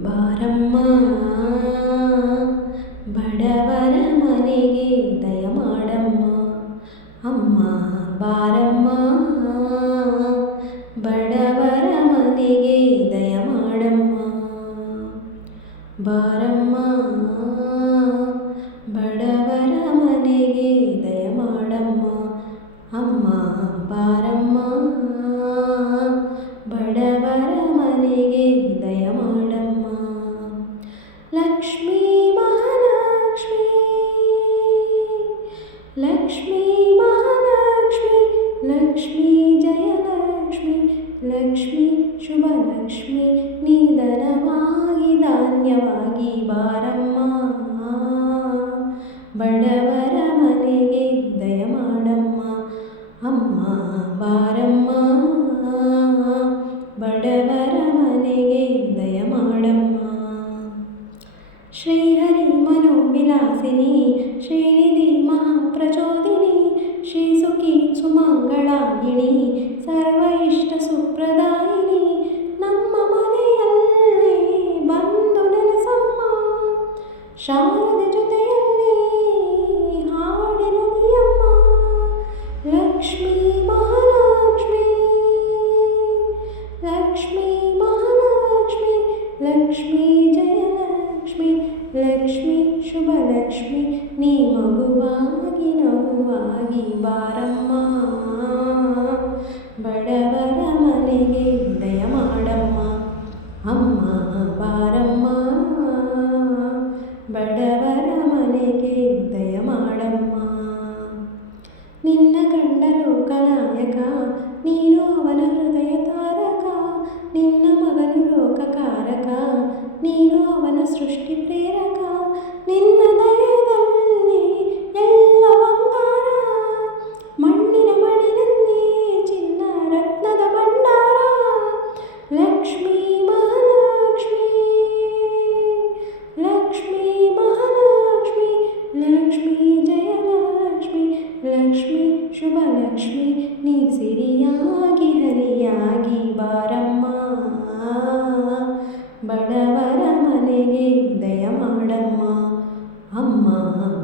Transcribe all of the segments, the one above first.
ಬಾರಮ್ಮ ಬಡವರ ಮನೆಗೆ ದಯಮಾಡಮ್ಮ ಅಮ್ಮ ಬಾರಮ್ಮ ಬಡವರ ಮನೆಗೆ ದಯಮಾಡಮ್ಮ ಬಾರಮ್ಮ ಬಡವರ ಮನೆಗೆ ದಯಮಾಡಮ್ಮ ಅಮ್ಮ ಬಾರಮ್ಮ ಬಡವರ ಮನೆಗೆ ದಯಮಾಡಮ್ಮ ಲಕ್ಷ್ಮೀ ಮಹಾಲಕ್ಷ್ಮಿ ಲಕ್ಷ್ಮೀ ಮಹಾಲಕ್ಷ್ಮಿ ಲಕ್ಷ್ಮೀ ಜಯಲಕ್ಷ್ಮಿ ಲಕ್ಷ್ಮೀ ಶುಭಲಕ್ಷ್ಮಿ ನಿಧನವಾಗಿ ಧಾನ್ಯವಾಗಿ ಬಾರಮ್ಮ ಬಡವರ ಮನೆಗೆ ದಯಮಾಡಮ್ಮ ಅಮ್ಮ ಬಾರಮ್ಮ ಬಡವರ ಮನೆಗೆ ದಯಮಾಡಮ್ಮ ಶ್ರೀಹರಿ ಮನೋವಿಲಾಸಿನಿ ಶ್ರೀನಿಧಿ ಮಹಾಪ್ರಚೋದಿನಿ ಶ್ರೀ ಸುಖಿ ಸುಮಂಗಳಾಗಿಣಿ ಸರ್ವ ಇಷ್ಟ ಸುಪ್ರದಾಯಿನಿ ನಮ್ಮ ಮನೆಯಲ್ಲೇ ಬಂದು ನೆಲೆಸಮ್ಮ ಶಾರದೆ ಜೊತೆಯಲ್ಲಿ ಹಾಡಿನ ನಿಯಮ್ಮ ಲಕ್ಷ್ಮೀ ಮಹಾಲಕ್ಷ್ಮಿ ಲಕ್ಷ್ಮೀ ಮಹಾಲಕ್ಷ್ಮಿ ಲಕ್ಷ್ಮೀ ಜಯಲಕ್ಷ್ಮಿ ಲಕ್ಷ್ಮೀ ಶುಭಲಕ್ಷ್ಮಿ ನೀ ಮಗುವಾಗಿ ನಗುವಾಗಿ ಬಾರಮ್ಮ ಬಡವರ ಮನೆಗೆ ದಯಮಾಡಮ್ಮ ಅಮ್ಮ ಬಾರಮ್ಮ ಬಡವರ ಮನೆಗೆ ದಯಮಾಡಮ್ಮ ನಿನ್ನ ಗಂಡ ಲೋಕನಾಯಕ ನೀನು ಅವನ ಹೃದಯ ತಾರಕ ನಿನ್ನ ಮಗನು ಲೋಕಕಾರಕ ನೀನು ಅವನ ಸೃಷ್ಟಿ ಪ್ರೇರಕ ನಿನ್ನ ದಯದಲ್ಲಿ ಎಲ್ಲ ಬಂಗಾರ ಮಣ್ಣಿನ ಮಡಿಲಲ್ಲಿ ಚಿನ್ನ ರತ್ನದ ಭಂಡಾರ ಲಕ್ಷ್ಮೀ ಮಹಾಲಕ್ಷ್ಮಿ ಲಕ್ಷ್ಮೀ ಮಹಾಲಕ್ಷ್ಮಿ ಲಕ್ಷ್ಮೀ ಜಯಲಕ್ಷ್ಮಿ ಲಕ್ಷ್ಮೀ ಶುಭಲಕ್ಷ್ಮಿ ನೀ ಸಿರಿಯಾಗಿ ಹರಿಯಾಗಿ ಬಾರಮ್ಮ ಬಡವರ ಮನೆಗೆ ದಯಮಾಡಮ್ಮ ಅಮ್ಮ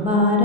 ಬಾರ